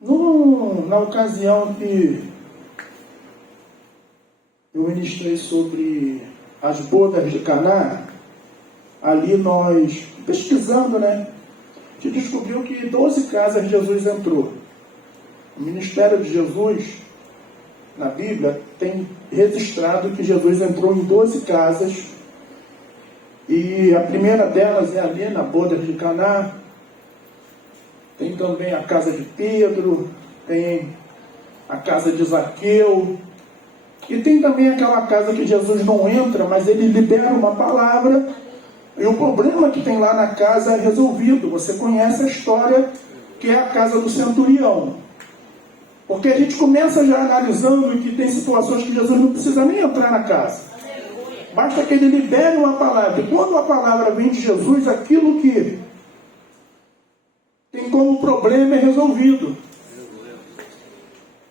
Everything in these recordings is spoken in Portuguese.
Na ocasião que eu ministrei sobre as bodas de Caná, ali nós, pesquisando, a gente descobriu que 12 casas Jesus entrou. O ministério de Jesus, na Bíblia, tem registrado que Jesus entrou em 12 casas. E a primeira delas é ali na boda de Caná. Tem também a casa de Pedro, tem a casa de Zaqueu. E tem também aquela casa que Jesus não entra, mas ele libera uma palavra. E o problema que tem lá na casa é resolvido. Você conhece a história, que é a casa do centurião. Porque a gente começa já analisando que tem situações que Jesus não precisa nem entrar na casa. Basta que ele libere uma palavra. E quando a palavra vem de Jesus, aquilo que tem como problema é resolvido.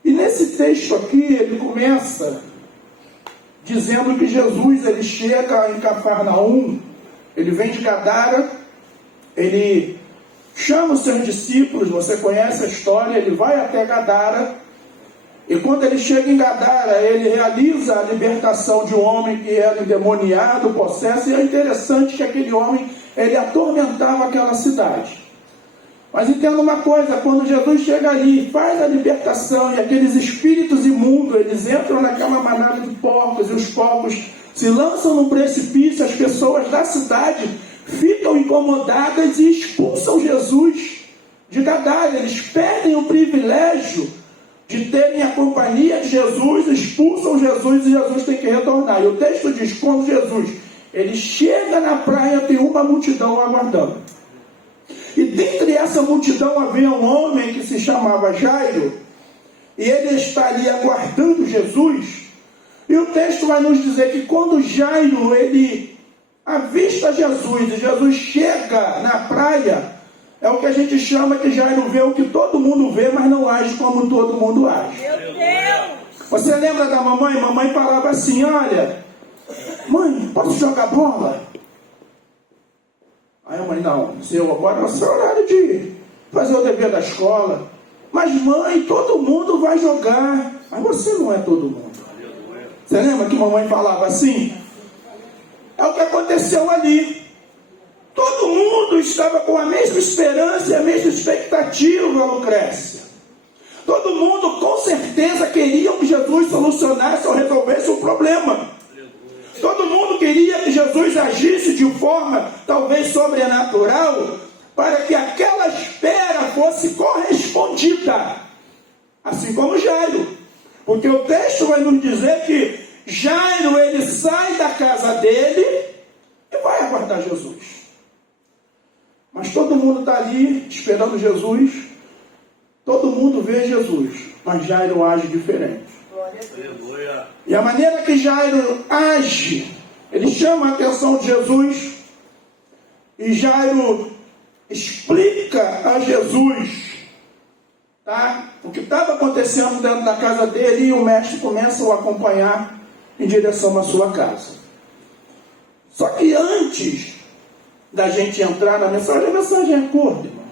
E nesse texto aqui, ele começa dizendo que Jesus, ele chega em Cafarnaum, ele vem de Gadara, ele chama os seus discípulos, você conhece a história, ele vai até Gadara, e quando ele chega em Gadara, ele realiza a libertação de um homem que era endemoniado, possesso, e é interessante que aquele homem, ele atormentava aquela cidade. Mas entenda uma coisa, quando Jesus chega ali e faz a libertação, e aqueles espíritos imundos, eles entram naquela manada de porcos, e os porcos se lançam no precipício, as pessoas da cidade ficam incomodadas e expulsam Jesus de Gadara. Eles perdem o privilégio de terem a companhia de Jesus, expulsam Jesus e Jesus tem que retornar. E o texto diz, quando Jesus ele chega na praia, tem uma multidão aguardando. E dentre essa multidão havia um homem que se chamava Jairo, e ele está ali aguardando Jesus. E o texto vai nos dizer que quando Jairo ele avista Jesus, e Jesus chega na praia, é o que a gente chama que Jairo vê o que todo mundo vê, mas não age como todo mundo age. Meu Deus! Você lembra da mamãe? Mamãe falava assim, olha, mãe, posso jogar bola? Aí a mãe, não, agora é o seu horário de fazer o dever da escola. Mas mãe, todo mundo vai jogar. Mas você não é todo mundo. Você lembra que mamãe falava assim? É o que aconteceu ali. Todo mundo estava com a mesma esperança e a mesma expectativa, Lucrécia. Todo mundo com certeza queria que Jesus solucionasse ou resolvesse o problema. Todo mundo queria que Jesus agisse de forma talvez sobrenatural para que aquela espera fosse correspondida. Assim como Jairo. Porque o texto vai nos dizer que Jairo ele sai da casa dele e vai aguardar Jesus. Mas todo mundo está ali esperando Jesus. Todo mundo vê Jesus. Mas Jairo age diferente. E a maneira que Jairo age, ele chama a atenção de Jesus, e Jairo explica a Jesus, o que estava acontecendo dentro da casa dele, e o mestre começa a o acompanhar em direção à sua casa. Só que antes da gente entrar na mensagem, a mensagem é curta, irmão.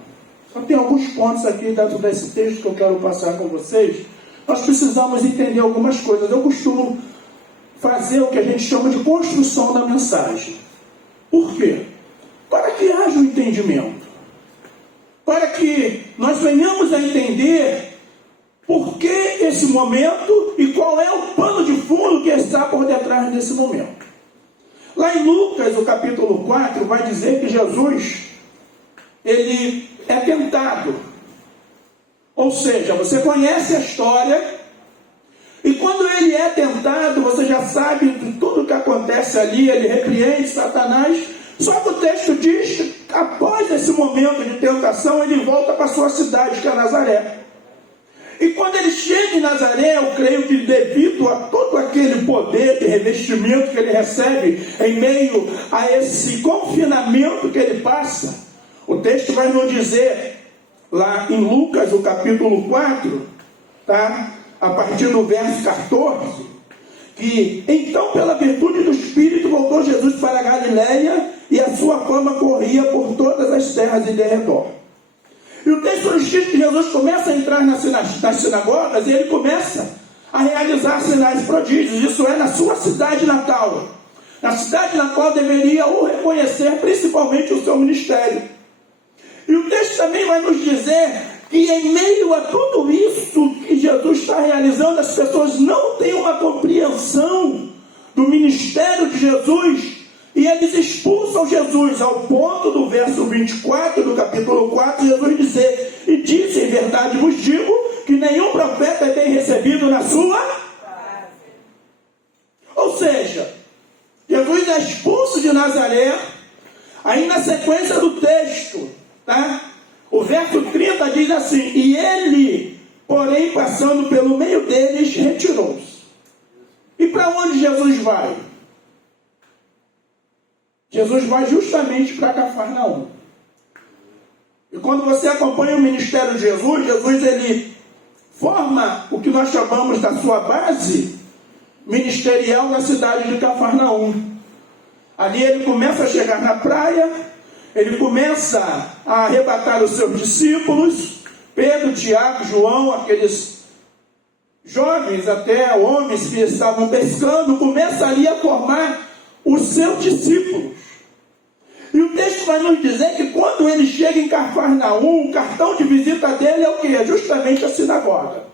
Só tem alguns pontos aqui dentro desse texto que eu quero passar com vocês. Nós precisamos entender algumas coisas. Eu costumo fazer o que a gente chama de construção da mensagem. Por quê? Para que haja um entendimento. Para que nós venhamos a entender por que esse momento e qual é o pano de fundo que está por detrás desse momento. Lá em Lucas, o capítulo 4, vai dizer que Jesus, ele é tentado. Ou seja, você conhece a história, e quando ele é tentado, você já sabe de tudo que acontece ali, ele repreende Satanás, só que o texto diz que após esse momento de tentação, ele volta para a sua cidade, que é Nazaré. E quando ele chega em Nazaré, eu creio que devido a todo aquele poder de revestimento que ele recebe, em meio a esse confinamento que ele passa, o texto vai nos dizer, lá em Lucas, o capítulo 4, a partir do verso 14, que então pela virtude do Espírito voltou Jesus para a Galileia e a sua fama corria por todas as terras de derredor. E o texto nos diz que Jesus começa a entrar nas sinagogas e ele começa a realizar sinais e prodígios. Isso é na sua cidade natal. Na cidade na qual deveria o reconhecer, principalmente o seu ministério. E o texto também vai nos dizer que em meio a tudo isso que Jesus está realizando, as pessoas não têm uma compreensão do ministério de Jesus, e eles expulsam Jesus, ao ponto do verso 24 do capítulo 4, Jesus dizer: e disse, em verdade vos digo, que nenhum profeta é bem recebido na sua casa. Ou seja, Jesus é expulso de Nazaré. Aí na sequência do texto, tá? O verso 30 diz assim: e ele, porém, passando pelo meio deles, retirou-se. E para onde Jesus vai? Jesus vai justamente para Cafarnaum. E quando você acompanha o ministério de Jesus, Jesus ele forma o que nós chamamos da sua base ministerial na cidade de Cafarnaum. Ali ele começa a chegar na praia, ele começa a arrebatar os seus discípulos, Pedro, Tiago, João, aqueles jovens, até homens que estavam pescando, começa ali a formar os seus discípulos. E o texto vai nos dizer que quando ele chega em Cafarnaum, o cartão de visita dele é o quê? É justamente a sinagoga.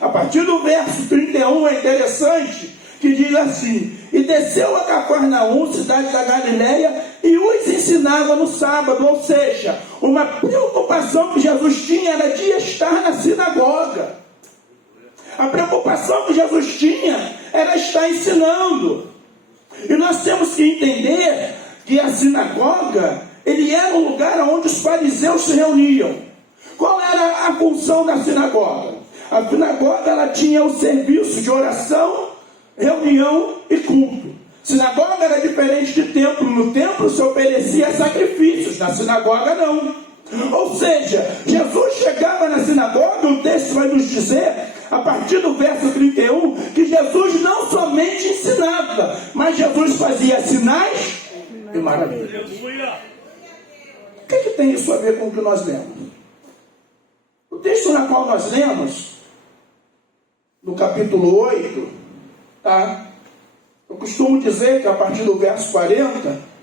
A partir do verso 31 é interessante, que diz assim: e desceu a Cafarnaum, cidade da Galileia, e os ensinava no sábado. Ou seja, uma preocupação que Jesus tinha era de estar na sinagoga. A preocupação que Jesus tinha era estar ensinando. E nós temos que entender que a sinagoga, ele era um lugar onde os fariseus se reuniam. Qual era a função da sinagoga? A sinagoga ela tinha o serviço de oração, reunião e culto. Sinagoga era diferente de templo. No templo se oferecia sacrifícios, na sinagoga não. Ou seja, Jesus chegava na sinagoga, o texto vai nos dizer, a partir do verso 31, que Jesus não somente ensinava, mas Jesus fazia sinais e maravilhas. O que tem isso a ver com o que nós lemos? O texto na qual nós lemos, no capítulo 8, tá? Eu costumo dizer que a partir do verso 40,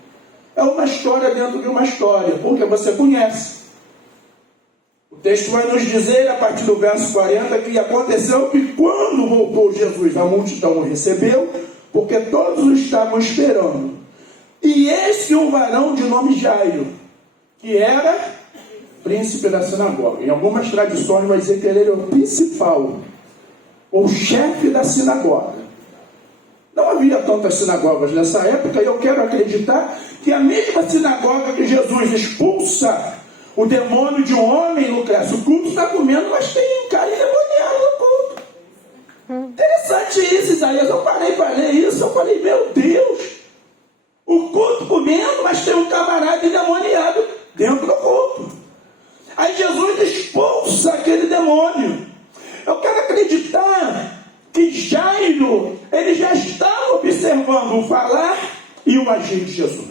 é uma história dentro de uma história, porque você conhece. O texto vai nos dizer, a partir do verso 40, que aconteceu que quando voltou Jesus, a multidão o recebeu, porque todos o estavam esperando. E eis que um varão de nome Jairo, que era príncipe da sinagoga. Em algumas tradições vai dizer que ele era o principal, ou chefe da sinagoga. Não havia tantas sinagogas nessa época, e eu quero acreditar que a mesma sinagoga que Jesus expulsa o demônio de um homem, Lucas, o culto está comendo, mas tem um cara endemoniado no culto. Interessante isso, Isaías. Eu parei para ler isso, eu falei, meu Deus, o culto comendo, mas tem um camarada endemoniado dentro do culto. Aí Jesus expulsa aquele demônio. Eu quero acreditar que Jairo, ele já estava observando o falar e o agir de Jesus.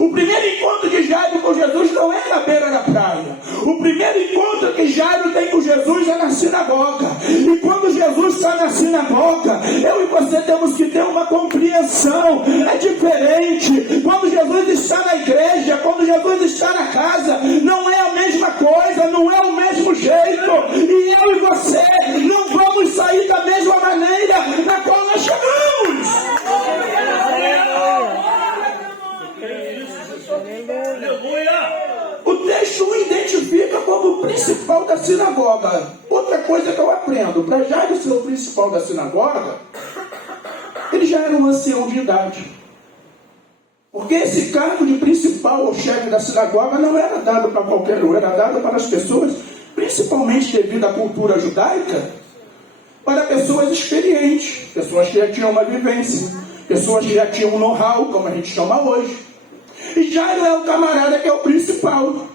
O primeiro encontro de Jairo com Jesus não é na beira da praia. O primeiro encontro que Jairo tem com Jesus é na sinagoga. E quando Jesus está na sinagoga, eu e você temos que ter uma compreensão. É diferente. Quando Jesus está na igreja, quando Jesus está na casa, não é a mesma coisa, não é o mesmo jeito. E eu e você não vamos sair da mesma maneira na qual nós chegamos. O texto o identifica como o principal da sinagoga. Outra coisa que eu aprendo, para Jairo ser o principal da sinagoga, ele já era um ancião de idade. Porque esse cargo de principal ou chefe da sinagoga não era dado para qualquer um, era dado para as pessoas, principalmente devido à cultura judaica, para pessoas experientes, pessoas que já tinham uma vivência, pessoas que já tinham um know-how, como a gente chama hoje. E Jairo é o camarada que é o principal.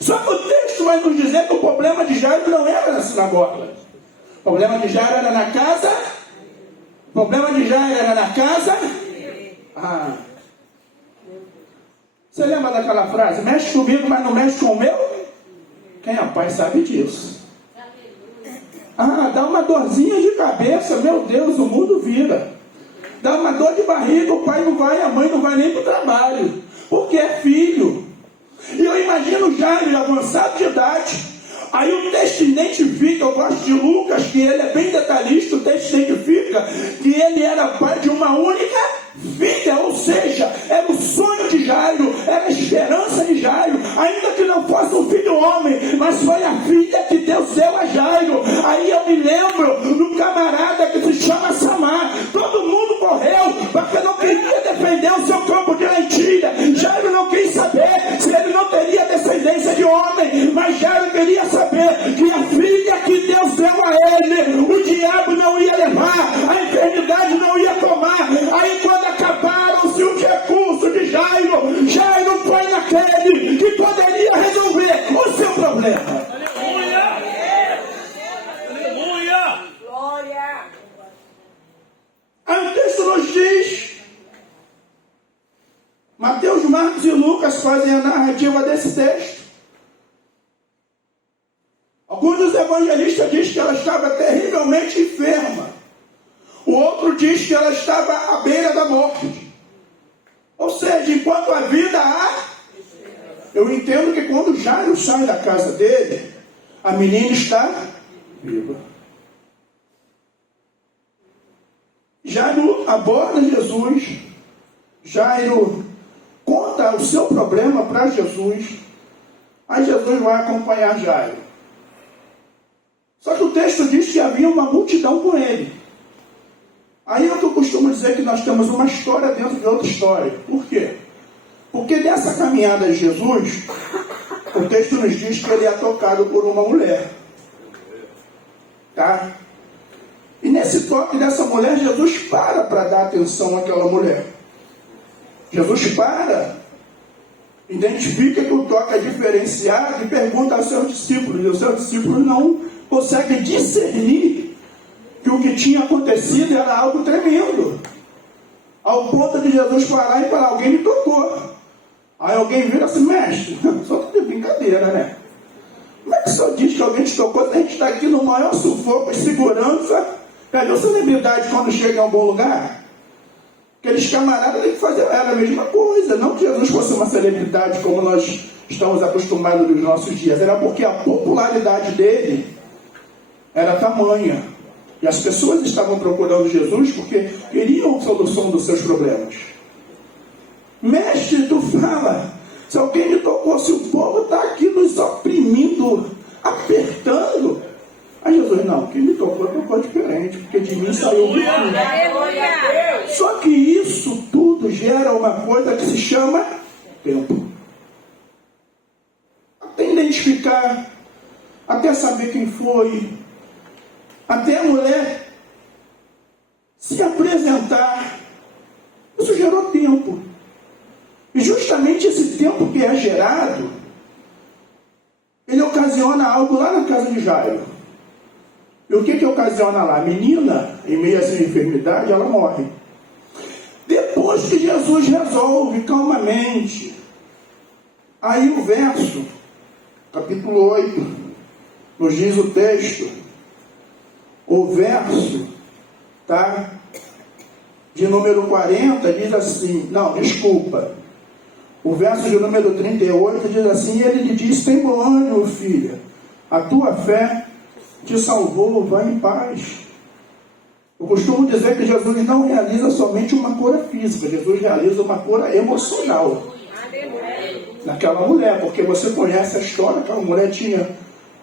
Só que o texto vai nos dizer que o problema de Jairo não era na sinagoga. O problema de Jairo era na casa. O problema de Jairo era na casa. Você lembra daquela frase? Mexe comigo, mas não mexe com o meu Quem é pai sabe disso. Ah, dá uma dorzinha de cabeça, meu Deus, o mundo vira. Dá uma dor de barriga, o pai não vai, a mãe não vai nem para o trabalho, porque é filho. E eu imagino Jairo avançado de idade. Aí o texto identifica, eu gosto de Lucas, que ele é bem detalhista, o texto identifica que ele era pai de uma única filha, ou seja, era o sonho de Jairo, era a esperança de Jairo, ainda que não fosse um filho homem, mas foi a filha que Deus deu a Jairo. Aí eu me lembro do camarada que se chama Samar, todo mundo correu, porque não queria defender o seu campo de lentilha. Jairo não quis saber se ele não teria descendência de homem, mas Jairo queria saber que a filha que Deus deu a ele, o diabo não ia levar, a enfermidade não ia tomar. Aí quando acabaram-se os recursos de Jairo, Jairo foi naquele que poderia resolver o seu problema. Aleluia! Aleluia! Glória! Aí o texto nos diz, Mateus, Marcos e Lucas fazem a narrativa desse texto. Alguns dos evangelistas dizem que ela estava terrivelmente enferma. O outro diz que ela estava à beira da morte. Ou seja, enquanto a vida há, eu entendo que quando Jairo sai da casa dele, a menina está viva. Jairo aborda Jesus. Jairo conta o seu problema para Jesus. Aí Jesus vai acompanhar Jairo. Só que o texto diz que havia uma multidão com ele. Aí é o que eu costumo dizer que nós temos uma história dentro de outra história. Por quê? Porque nessa caminhada de Jesus, o texto nos diz que ele é tocado por uma mulher. Tá? E nesse toque dessa mulher, Jesus para dar atenção àquela mulher. Jesus para, identifica que o toque é diferenciado e pergunta aos seus discípulos. E os seus discípulos não conseguem discernir que o que tinha acontecido era algo tremendo, ao ponto de Jesus parar e falar: alguém me tocou. Aí alguém vira assim: mestre, só tá de brincadeira, né? Como é que o senhor diz que alguém te tocou? A gente está aqui no maior sufoco de segurança. Cadê a celebridade quando chega em algum lugar? Aqueles camaradas têm que fazer a mesma coisa. Não que Jesus fosse uma celebridade como nós estamos acostumados nos nossos dias, era porque a popularidade dele era tamanha. E as pessoas estavam procurando Jesus porque queriam solução dos seus problemas. Mestre, tu fala, se alguém me tocou, se o povo está aqui nos oprimindo, apertando. Aí Jesus: não, quem me tocou diferente, porque de mim saiu muito. Só que isso tudo gera uma coisa que se chama tempo. Até identificar, até saber quem foi, até a mulher se apresentar. Isso gerou tempo. E justamente esse tempo que é gerado, ele ocasiona algo lá na casa de Jairo. E o que ocasiona lá? A menina, em meio a essa enfermidade, ela morre. Depois que Jesus resolve calmamente, aí o verso, capítulo 8, nos diz o texto, o verso, tá? De número 40 diz assim, o verso de número 38 diz assim: ele lhe disse: tem bom ânimo, filha, a tua fé te salvou, vai em paz. Eu costumo dizer que Jesus não realiza somente uma cura física, Jesus realiza uma cura emocional naquela mulher, porque você conhece a história. Aquela mulher tinha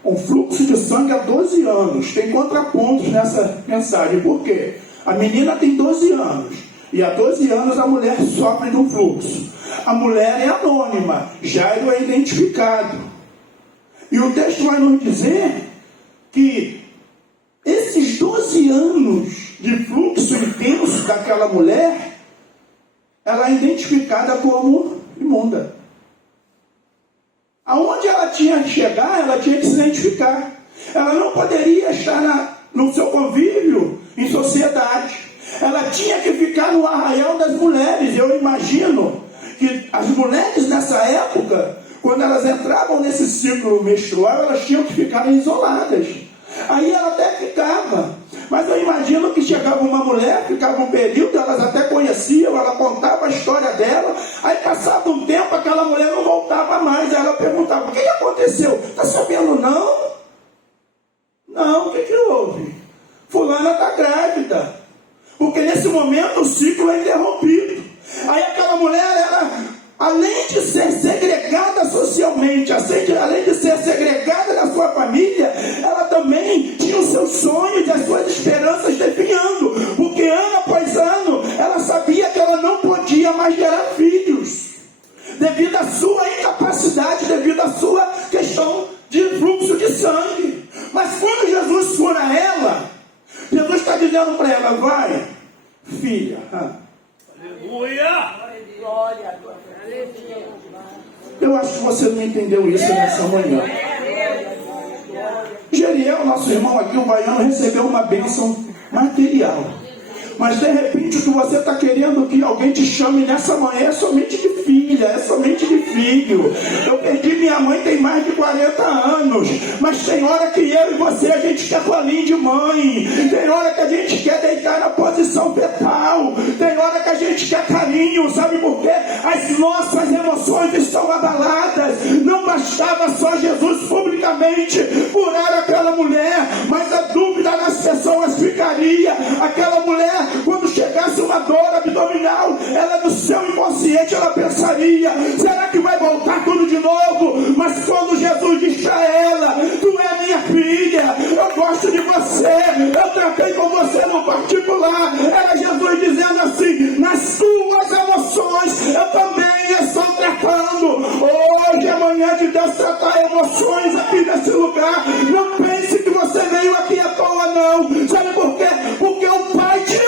um fluxo de sangue há 12 anos. Tem contrapontos nessa mensagem. Por quê? A menina tem 12 anos. E há 12 anos a mulher sofre de um fluxo. A mulher é anônima. Jairo é identificado. E o texto vai nos dizer que esses 12 anos de fluxo intenso daquela mulher, ela é identificada como imunda. Aonde ela tinha que chegar, ela tinha que se identificar. Ela não poderia estar no seu convívio em sociedade. Ela tinha que ficar no arraial das mulheres. Eu imagino que as mulheres nessa época, quando elas entravam nesse ciclo menstrual, elas tinham que ficar isoladas. Aí ela até ficava, mas eu imagino que chegava uma mulher, ficava um período, elas até conheciam, ela contava a história dela, aí passava um tempo, aquela mulher não voltava mais, aí ela perguntava: o que aconteceu? Está sabendo não? Não, o que houve? Fulana está grávida, porque nesse momento o ciclo é interrompido. Aí aquela mulher, ela, além de ser segregada socialmente, além de ser segregada da sua família, ela também tinha os seus sonhos e as suas esperanças definhando, porque ano após ano, ela sabia que ela não podia mais gerar filhos, devido à sua incapacidade, devido à sua questão de fluxo de sangue. Mas quando Jesus cura ela, Jesus está dizendo para ela: vai, filha. Aleluia! Glória, eu acho que você não entendeu isso nessa manhã. Geriel, nosso irmão aqui, o baiano, recebeu uma bênção material. Mas de repente o que você está querendo que alguém te chame nessa manhã é somente de filha, é somente de filho. Eu perdi minha mãe tem mais de 40 anos, mas tem hora que eu e você, a gente quer colinho de mãe, tem hora que a gente quer deitar na posição fetal, tem hora que a gente quer carinho, sabe por quê? As nossas emoções estão abaladas. Não bastava só Jesus publicamente curar aquela mulher, mas a dúvida nas pessoas ficaria. Aquela mulher, quando chegasse uma dor abdominal, ela no seu inconsciente, ela pensaria: será que vai voltar tudo de novo? Mas quando Jesus diz para ela: tu é minha filha, eu gosto de você, eu tratei com você no particular, era Jesus dizendo assim: nas tuas emoções eu também estou tratando. Hoje é manhã de Deus tratar emoções aqui nesse lugar. Não pense que você veio aqui à toa, não. Sabe por quê? Porque o Pai te ama.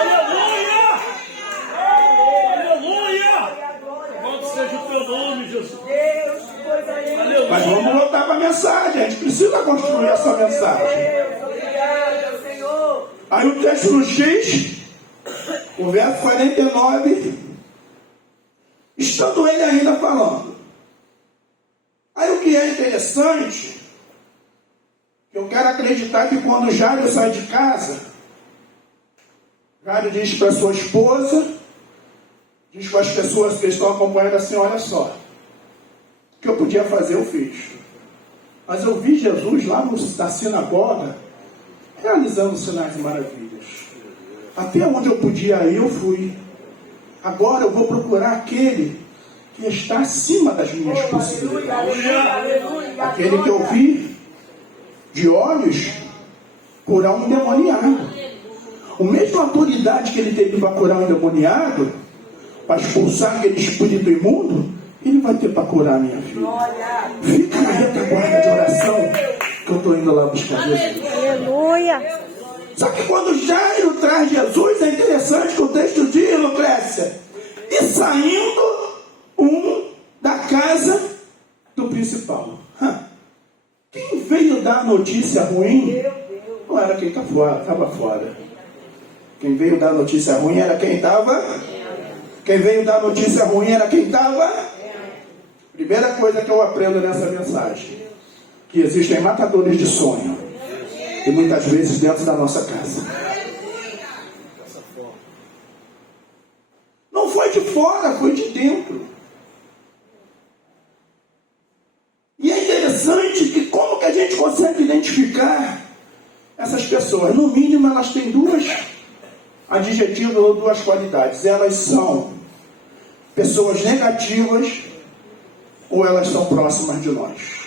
Aleluia! Aleluia! Quanto seja o teu nome, Jesus. Aleluia. Mas vamos voltar para a mensagem. A gente precisa construir essa mensagem. Aí o texto nos diz, o verso 49, estando ele ainda falando. Aí o que é interessante, eu quero acreditar que quando Jairo sai de casa, Jairo diz para sua esposa, diz para as pessoas que estão acompanhando assim: olha só, o que eu podia fazer eu fiz, mas eu vi Jesus lá na sinagoga realizando sinais e maravilhas. Até onde eu podia ir, eu fui. Agora eu vou procurar aquele que está acima das minhas possibilidades. Aquele que eu vi de olhos curar um endemoniado. A mesma autoridade que ele teve para curar um endemoniado, para expulsar aquele espírito imundo, ele vai ter para curar a minha filha. Fica na retaguarda de oração, que eu estou indo lá buscar Jesus. Aleluia! Só que quando Jairo traz Jesus, é interessante que o texto diz, Lucrécia: e saindo da casa do principal. Quem veio dar notícia ruim não era quem estava fora. Quem veio dar notícia ruim era quem estava. Quem veio dar notícia ruim era quem estava. Primeira coisa que eu aprendo nessa mensagem: que existem matadores de sonho, e muitas vezes dentro da nossa casa. Não foi de fora, foi de dentro. E é interessante que como que a gente consegue identificar essas pessoas? No mínimo elas têm duas adjetivos ou duas qualidades. Elas são pessoas negativas ou elas são próximas de nós.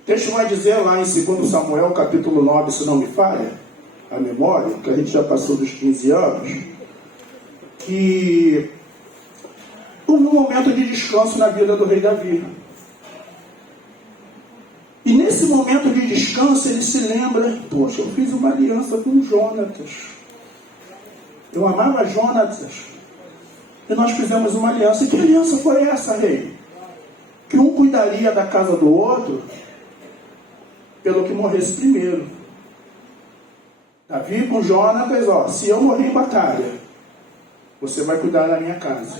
O texto vai dizer lá em 2 Samuel, capítulo 9, se não me falha a memória, que a gente já passou dos 15 anos, que houve um momento de descanso na vida do rei Davi. E nesse momento de descanso ele se lembra: poxa, eu fiz uma aliança com Jonatas. Eu amava Jonatas. E nós fizemos uma aliança. E que aliança foi essa, rei? Que um cuidaria da casa do outro pelo que morresse primeiro. Davi com Jonatas, se eu morrer em batalha, você vai cuidar da minha casa.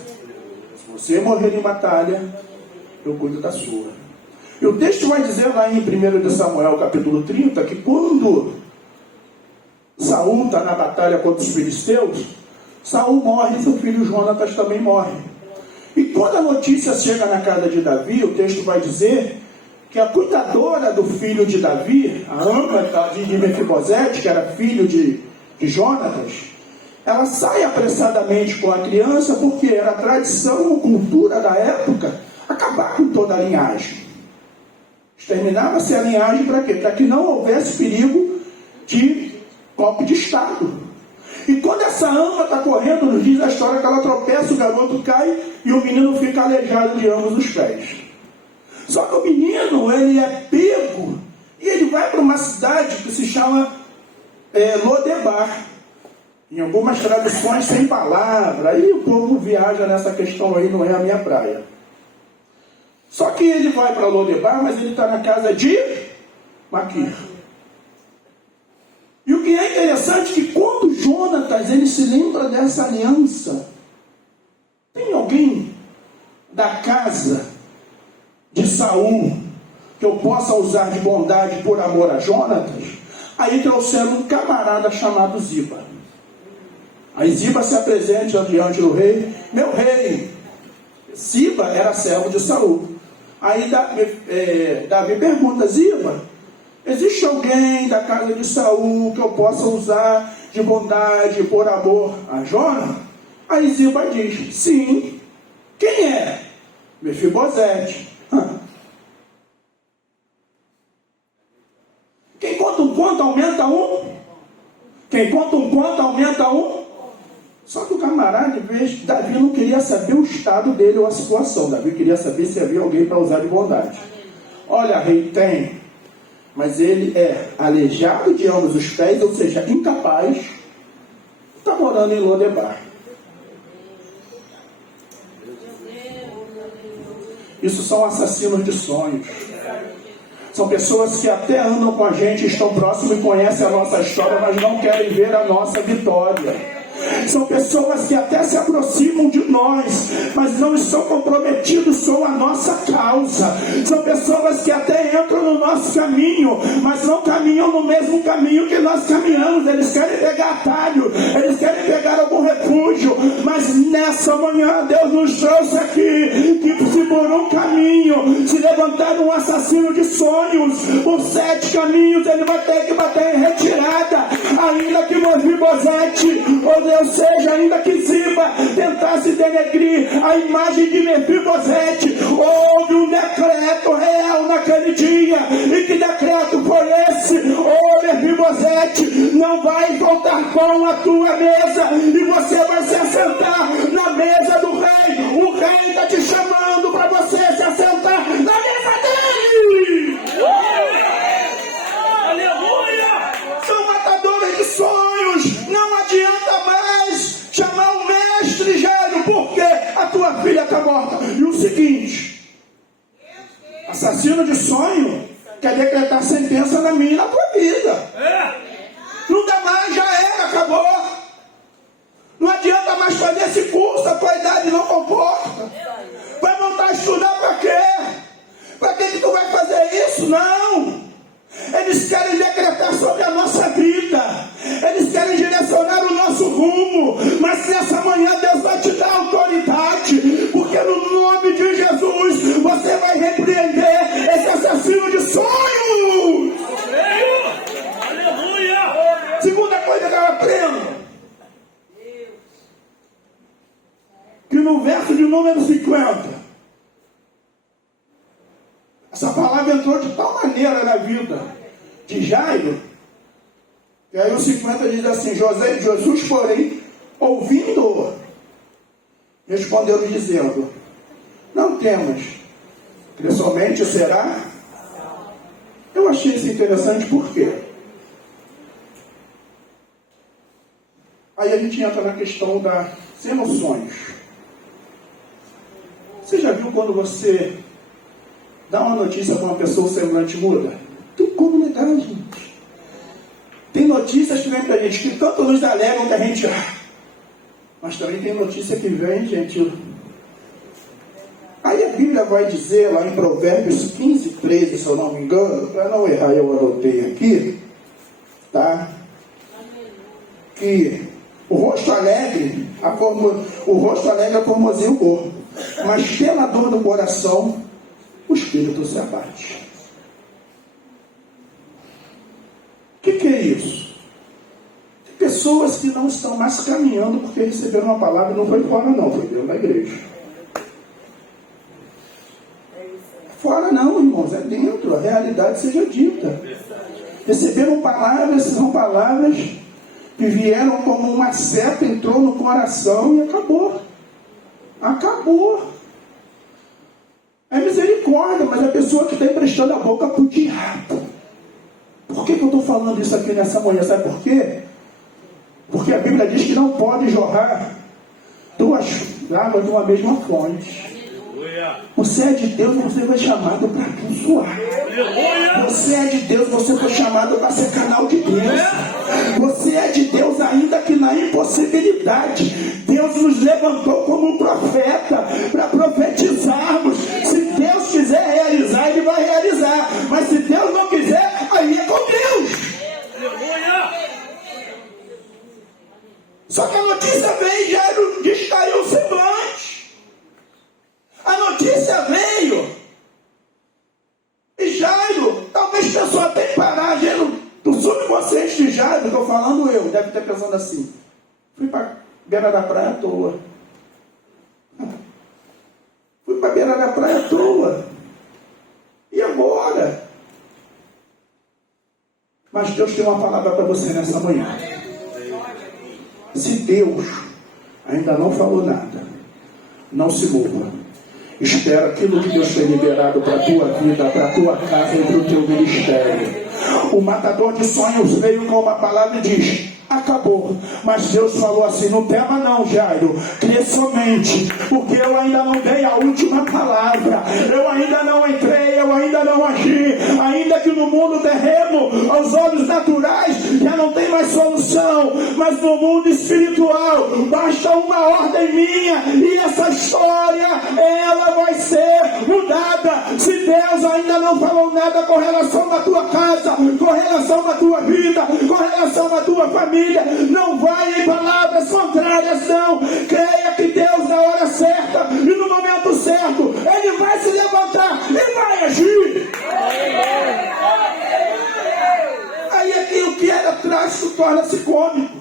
Se você morrer em batalha, eu cuido da sua. E o texto vai dizer lá em 1 de Samuel, capítulo 30, que quando Saul está na batalha contra os filisteus, Saul morre e seu filho Jonatas também morre. E quando a notícia chega na casa de Davi, o texto vai dizer que a cuidadora do filho de Davi, a ama de Mefibosete, que era filho de Jonatas, ela sai apressadamente com a criança, porque era a tradição ou cultura da época acabar com toda a linhagem. Exterminava-se a linhagem para quê? Para que não houvesse perigo de golpe de Estado. E quando essa ama está correndo, nos diz a história que ela tropeça, o garoto cai e o menino fica aleijado de ambos os pés. Só que o menino, ele é pego e ele vai para uma cidade que se chama Lodebar. Em algumas traduções sem palavra. Aí o povo viaja nessa questão aí, não é a minha praia. Só que ele vai para Lodebar, mas ele está na casa de Maquir. E o que é interessante é que quando Jonatas ele se lembra dessa aliança, tem alguém da casa de Saul que eu possa usar de bondade por amor a Jonatas? Aí trouxeram um camarada chamado Ziba. Aí Ziba se apresenta diante do rei: meu rei. Ziba era servo de Saul. Aí Davi pergunta: Ziba, existe alguém da casa de Saul que eu possa usar de bondade por amor a Jonatas? Aí Ziba diz: sim. Quem é? Mefibosete. Quem conta um conto aumenta um. Quem conta um conto aumenta um. Só que o camarada, Davi não queria saber o estado dele ou a situação. Davi queria saber se havia alguém para usar de bondade. Olha, rei, tem. Mas ele é aleijado de ambos os pés, ou seja, incapaz. Está morando em Lodebar. Isso são assassinos de sonhos. São pessoas que até andam com a gente, estão próximos e conhecem a nossa história, mas não querem ver a nossa vitória. São pessoas que até se aproximam de nós, mas não estão comprometidos com a nossa causa. São pessoas que até entram no nosso caminho, mas não caminham no mesmo caminho que nós caminhamos. Eles querem pegar atalho, eles querem pegar algum refúgio, mas nessa manhã Deus nos trouxe aqui, que se por um caminho se levantar um assassino de sonhos, por 7 caminhos ele vai ter que bater em retirada. Ainda que Mefibosete, ou Deus seja, ainda que Ziba tentasse denegrir a imagem de Mefibosete, houve um decreto real naquele dia. E que decreto foi esse? Mefibosete, não vai faltar pão à tua mesa, e você vai se assentar na mesa do rei. O rei está te chamando para você se assentar na mesa dele. Aleluia! São matadores de sonhos. Não adianta mais chamar o mestre Jairo, porque a tua filha está morta. E o seguinte: assassino de sonho quer decretar sentença na minha e na tua vida. Não dá mais, já era, acabou. Não adianta mais fazer esse curso, a tua idade não comporta. Vai voltar a estudar para quê? Para que tu vai fazer isso? Não. Eles querem decretar sobre a nossa vida. Eles querem direcionar o nosso rumo. Mas nessa manhã Deus vai te dar autoridade, porque no nome de Jesus você vai repreender esse assassino de sonhos. Aleluia! Segunda coisa que eu aprendo, que no verso de número 50, essa palavra entrou de tal maneira na vida de Jairo, que aí o 50 diz assim: Jesus, porém, ouvindo, respondeu-lhe dizendo: não temas, que somente será. Eu achei isso interessante, por quê? Aí a gente entra na questão das emoções. Você já viu quando você dá uma notícia para uma pessoa, o semblante muda? Tem como negar, gente. Tem notícias que vem para a gente que tanto nos alegram que a gente Mas também tem notícia que vem, gente. Aí a Bíblia vai dizer lá em Provérbios 15, 13, se eu não me engano, para não errar, eu anotei aqui, tá? Que o rosto alegre formoseia o corpo, mas pela dor do coração o espírito se abate. O que é isso? Tem pessoas que não estão mais caminhando porque receberam uma palavra e não foi fora não, foi dentro da igreja. Fora não, irmãos, é dentro, a realidade seja dita. Receberam palavras, são palavras que vieram como uma seta, entrou no coração e acabou. Acabou. É misericórdia, mas a pessoa que está emprestando a boca para o diabo. Por que eu estou falando isso aqui nessa manhã? Sabe por quê? Porque a Bíblia diz que não pode jorrar duas águas de uma mesma fonte. Você é de Deus, você foi chamado para abençoar. Você é de Deus, você foi chamado para ser canal de Deus. Você é de Deus, ainda que na impossibilidade. Deus nos levantou como um profeta para profetizarmos. Se Deus quiser realizar, Ele vai realizar. Mas se Deus não quiser, aí é com Deus. Só que a notícia veio, Jairo descaiu o semblante. A notícia veio. E Jairo, talvez a pessoa até parar, Jairo, do subconsciente de Jairo, estou falando eu, deve ter pensando assim. Fui para beira da praia à toa. Fui para beira da praia à toa. E agora? Mas Deus tem uma palavra para você nessa manhã. Se Deus ainda não falou nada, não se mova. Espera aquilo que Deus tem liberado para a tua vida, para a tua casa e para o teu ministério. O matador de sonhos veio com uma palavra e diz: acabou. Mas Deus falou assim: não tema não, Jairo, crê somente, porque eu ainda não dei a última palavra, eu ainda não entrei, eu ainda não agi, ainda que no mundo terreno, aos olhos naturais, já não tem mais solução, mas no mundo espiritual, basta uma ordem minha, e essa história, ela vai ser mudada. Se Deus ainda não falou nada com relação à tua casa, com relação à tua vida, com relação à tua família, não vai em palavras contrárias, não. Creia que Deus, na hora certa e no momento certo, Ele vai se levantar e vai agir. Aí aquilo que era trágico torna-se cômico.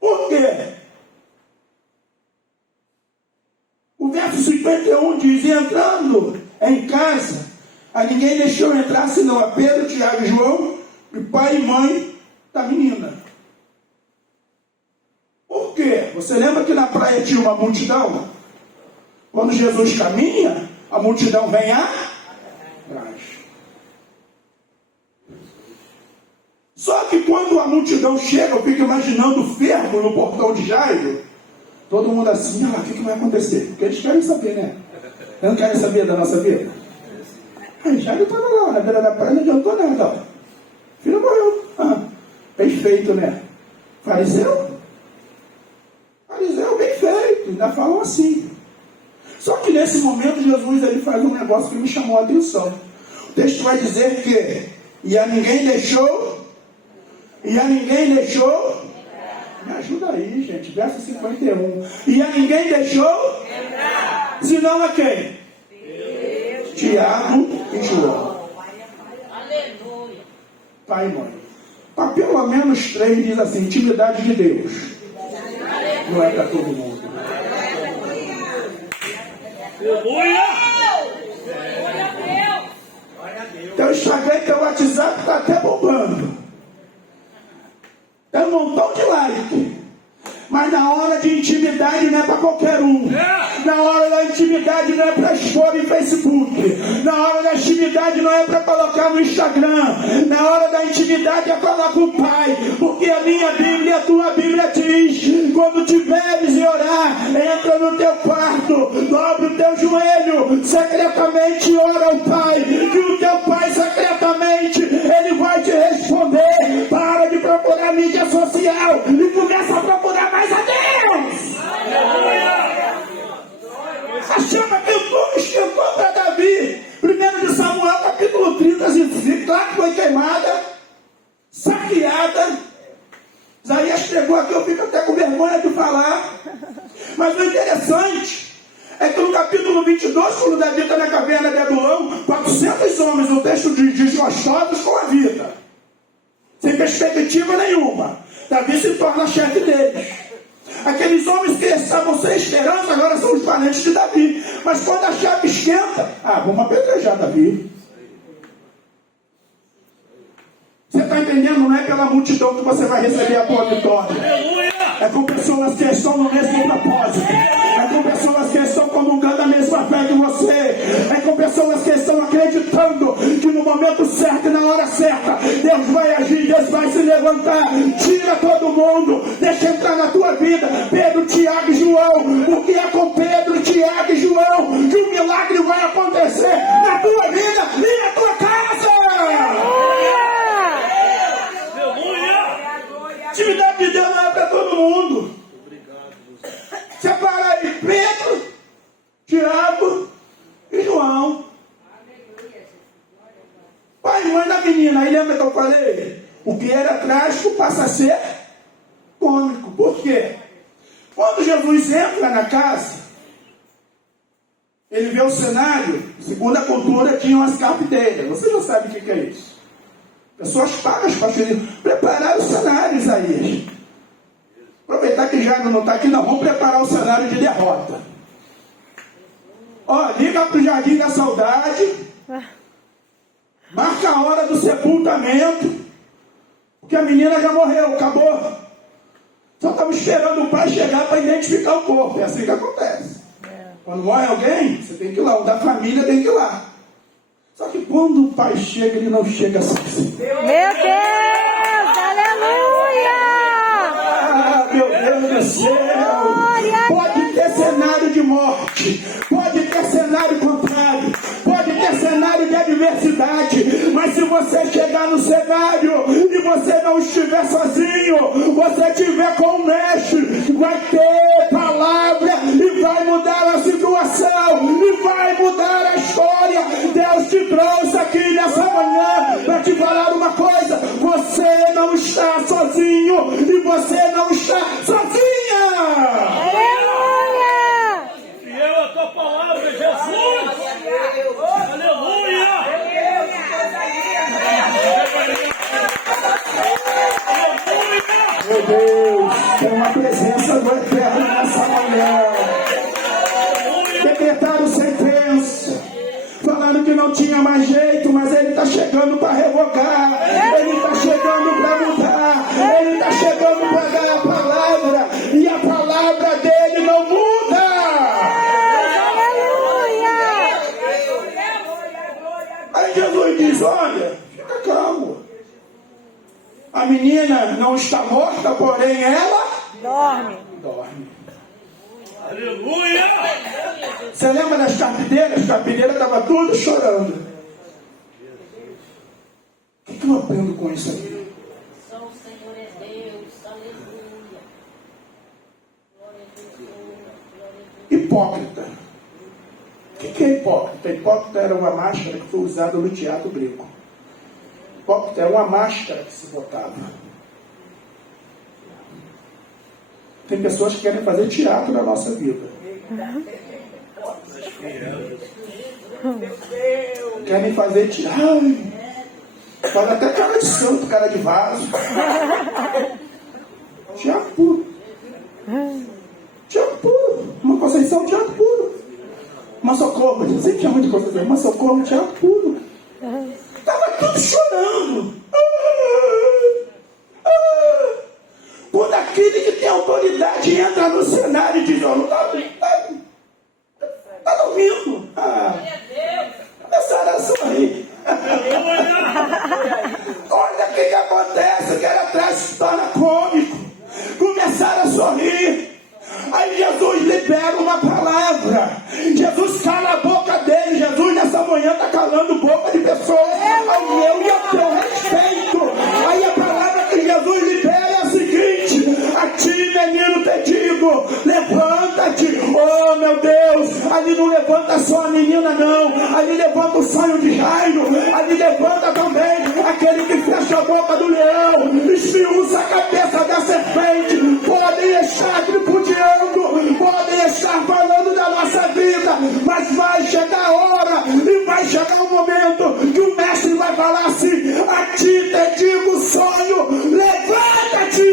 Por quê? O verso 51 diz: entrando em casa, a ninguém deixou entrar senão a Pedro, Tiago e João, e pai e mãe da menina. Por quê? Você lembra que na praia tinha uma multidão? Quando Jesus caminha, a multidão vem atrás. Só que quando a multidão chega, eu fico imaginando o fervo no portão de Jairo. Todo mundo assim: o que vai acontecer? Porque eles querem saber, né? Eles não querem saber da nossa vida. Aí Jairo estava lá, na beira da praia, não adiantou nada. Ó. O filho morreu. Bem feito, né? Fariseu? Fariseu, bem feito. Ainda falam assim. Só que nesse momento, Jesus ele faz um negócio que me chamou a atenção. O texto vai dizer que: e a ninguém deixou. Me ajuda aí, gente. Verso 51. E a ninguém deixou. Senão a quem? Deus. Tiago e João. Aleluia. Pai e mãe. Para pelo menos 3 diz assim: intimidade de Deus. Não é para todo mundo. Teu Instagram e teu WhatsApp está até bombando. Tem um montão de like. Mas na hora de intimidade não é para qualquer um. Na hora da intimidade não é para expor em Facebook. Na hora da intimidade não é para colocar no Instagram. Na hora da intimidade é falar com o Pai. Porque a minha Bíblia e a tua Bíblia diz: quando tiveres e orar, entra no teu quarto, dobra o teu joelho, secretamente ora ao Pai, que o teu Pai secretamente Ele vai te responder. Para de procurar mídia social e começa a procurar mais a Deus. quando Davi está na caverna de Adulão, 400 homens, no texto desgostosos com a vida, sem perspectiva nenhuma. Davi se torna chefe deles. Aqueles homens que estavam sem esperança, agora são os parentes de Davi. Mas quando a chave esquenta, vamos apedrejar Davi. Você está entendendo? Não é pela multidão que você vai receber a tua vitória. É com pessoas que estão no mesmo propósito. É com pessoas que estão comungando a mesma fé que você. É com pessoas que estão acreditando que no momento certo e na hora certa Deus vai agir, Deus vai se levantar. Tira todo mundo, deixa entrar na tua vida Pedro, Tiago e João. Porque é com Pedro, Tiago e João que o milagre vai acontecer na tua vida e na tua casa. Atividade de Deus não é para todo mundo. Separa aí Pedro, Tiago e João. Pai e mãe da menina. Aí lembra que eu falei? O que era trágico passa a ser cômico. Por quê? Quando Jesus entra na casa, ele vê o cenário. Segundo a cultura, tinham as carpideiras. Você já sabe o que é isso? Pessoas pagas para preparar os cenários aí. Aproveitar que Jairo não está aqui, não. Vamos preparar o cenário de derrota. Liga para o Jardim da Saudade. Marca a hora do sepultamento. Porque a menina já morreu, acabou. Só estamos esperando o pai chegar para identificar o corpo. É assim que acontece. Quando morre alguém, você tem que ir lá. O da família tem que ir lá. Só que quando o pai chega, ele não chega assim. Meu Deus! Aleluia! Meu Deus do céu! Pode ter cenário de morte, pode ter cenário contrário, pode ter cenário de adversidade, mas se você chegar no cenário e você não estiver sozinho, você estiver com o mestre, vai ter palavra e vai mudar a situação e vai mudar a história. Deus te trouxe aqui nessa manhã para te falar uma coisa: você não está sozinho e você não está sozinha. Aleluia! Fiel a tua palavra, Jesus. Aleluia! Meu Deus, tem uma presença do Eterno nessa manhã. Decretaram sentença, falando que não tinha mais jeito, mas ele está chegando para revogar, ele está chegando para mudar, ele está chegando para dar a palavra, e a palavra dele não muda. Aí Jesus diz: olha, fica calmo, a menina não está morta, porém ela dorme. Aleluia! Você lembra das carpideiras? As carpideiras estavam tudo chorando. O que eu aprendo com isso aqui? Só o Senhor é Deus, aleluia. Glória a Deus, glória a Deus. Hipócrita. O que é hipócrita? Hipócrita era uma máscara que foi usada no teatro grego. Hipócrita era uma máscara que se botava. Tem pessoas que querem fazer teatro na nossa vida. Querem fazer teatro. Faz até cara de santo, cara de vaso. Teatro puro. Teatro puro. Uma Conceição, teatro puro. Uma Socorro. Sempre tinha muita coisa. Uma Socorro, teatro puro. Estava tudo chorando. Quando aquele que tem autoridade entra no cenário e diz: não está dormindo. Começaram a sorrir. Olha o que acontece, que era atrás se torna cômico. Começaram a sorrir. Aí Jesus libera uma palavra. Jesus cala a boca dele. Jesus nessa manhã está calando boca de pessoas ao meu e ao teu respeito. Aí a palavra que Jesus libera é a seguinte: a ti, menino, te digo, levanta-te. Oh meu Deus, ali não levanta só a menina, não. Ali levanta o sonho de Jairo. Ali levanta também aquele que fecha a boca do leão, esmiuça a cabeça da serpente. Podem estar tripudiando, podem estar falando da nossa vida, mas vai chegar a hora e vai chegar o momento que o mestre vai falar assim: a ti te digo, sonho, levanta-te!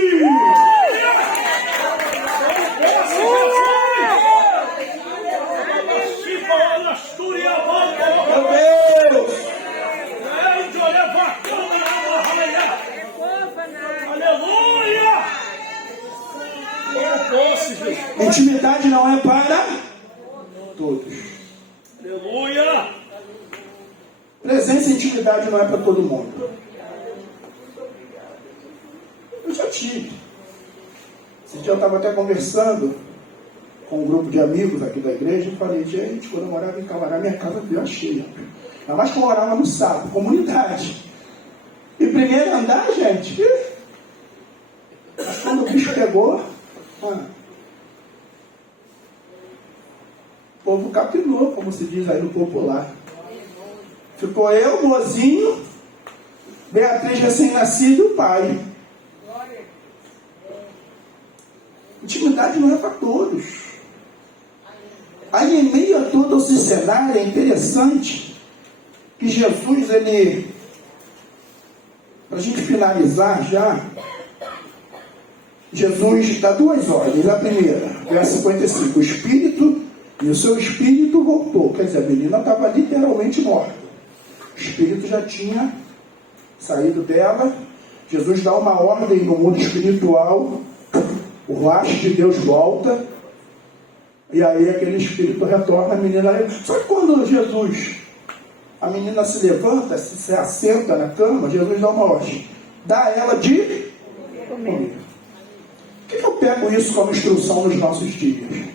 Meu Deus! Aleluia! Intimidade não é para todos. Aleluia! Presença e intimidade não é para todo mundo. Eu já tive. Esse dia eu estava até conversando com um grupo de amigos aqui da igreja e falei: gente, quando eu morava em Camará, minha casa veio cheia. Ainda mais que eu morava no Sapo, comunidade. E primeiro andar, gente, mas quando o bicho pegou, o povo capinou, como se diz aí no popular. Ficou eu, mozinho, Beatriz recém-nascido e o pai. Intimidade não é para todos. Aí, em meio a todo esse cenário, é interessante que Jesus, ele, para a gente finalizar já, Jesus dá duas ordens. A primeira, verso 55, o espírito e o seu espírito voltou. Quer dizer, a menina estava literalmente morta. O espírito já tinha saído dela. Jesus dá uma ordem no mundo espiritual, o rastro de Deus volta, e aí aquele espírito retorna, a menina. Só que quando a menina se levanta, se assenta na cama, Jesus dá uma ordem: dá a ela de comer. Por que eu pego isso como instrução nos nossos dias?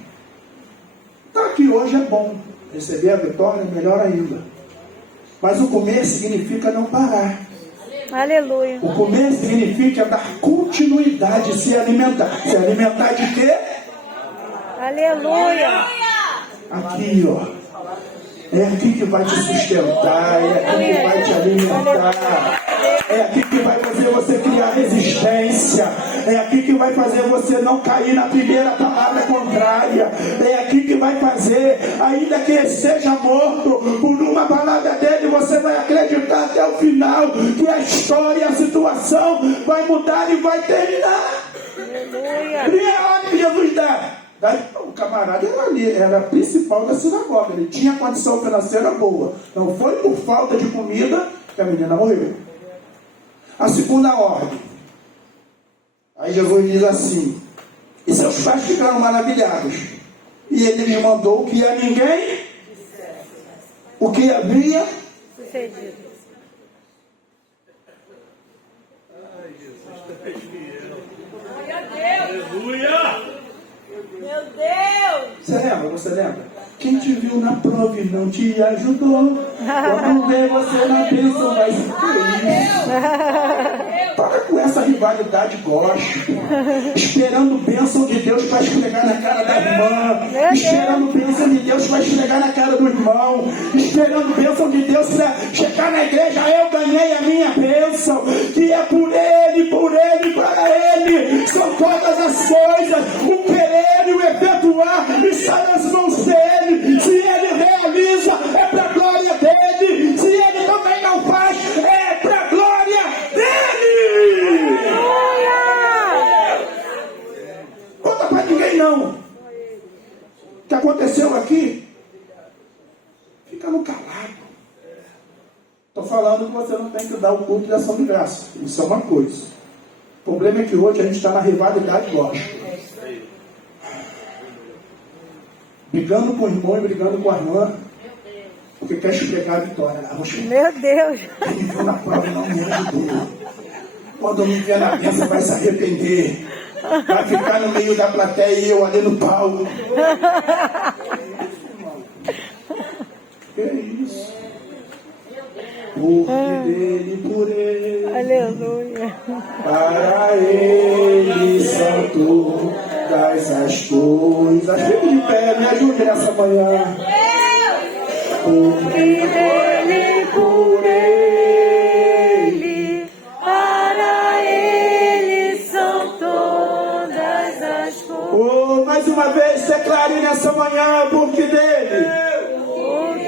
Estar aqui hoje é bom, receber a vitória é melhor ainda. Mas o comer significa não parar. Aleluia. O comer significa dar continuidade, se alimentar. Se alimentar de quê? Aleluia. Aqui, ó. É aqui que vai te sustentar, é aqui que vai te alimentar. É aqui que vai fazer você criar resistência. É aqui que vai fazer você não cair na primeira palavra contrária. É aqui que vai fazer, ainda que seja morto, por uma palavra dele, você vai acreditar até o final que a história, a situação vai mudar e vai terminar. Aleluia. Primeira ordem que Jesus dá. O camarada era principal da sinagoga. Ele tinha condição financeira boa. Não foi por falta de comida que a menina morreu. A segunda ordem. Aí Jesus diz assim: e seus pais ficaram maravilhados. E ele lhes mandou que a ninguém o que havia Sucedido. Aleluia! Meu Deus! Você lembra? Quem te viu na prova e não te ajudou, quando vê você na bênção vai ser feliz. Para com essa rivalidade gospel, esperando bênção de Deus para esfregar na cara da irmã, esperando bênção de Deus para esfregar na cara do irmão, esperando bênção de Deus para chegar na igreja. Eu ganhei a minha bênção, que é por ele, para ele são todas as coisas. O querer, o efetuar está nas mãos dele. Se ele realiza, é para a glória dele. Se ele também não faz, é para a glória dele. Conta para ninguém não. O que aconteceu aqui, fica no calado. Estou falando que você não tem que dar o culto de ação de graça. Isso é uma coisa. O problema é que hoje a gente está na rivalidade gospel. Brigando com o irmão e brigando com a irmã, porque quer esfregar a vitória. Meu Deus. Quem me viu na prova não me ajudou. Quando me vier na bênção vai se arrepender. Vai ficar no meio da plateia e eu ali no palco. Que isso? Porque dele, por ele. Aleluia. Para ele são todas as coisas. Fique de pé, me ajude nessa manhã. Porque dele, por ele, para ele são todas as coisas. oh, mais uma vez declare nessa manhã, porque dele. Porque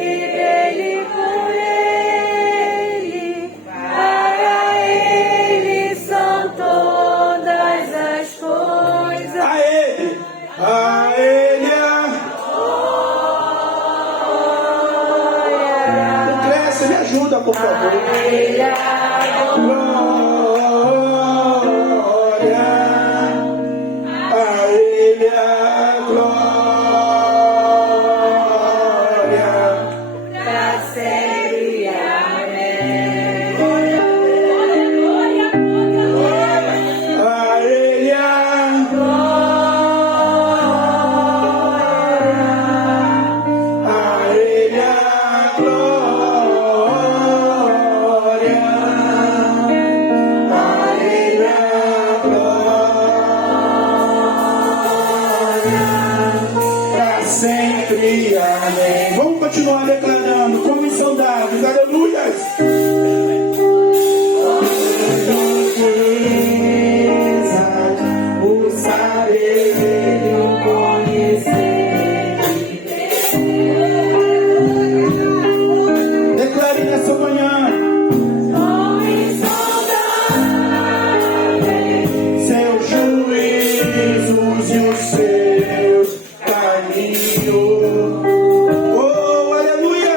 você me ajuda, por favor. Glória, a Ele a glória, Pra sempre, amém. a Ele a glória, a Ele a glória, a Ele a glória, pra sempre, amém. Vamos continuar declarando como insondáveis, aleluias. O saber dele, o conhecer. Declare nessa manhã. Seus juízos e os seus caminhos. Oh, aleluia!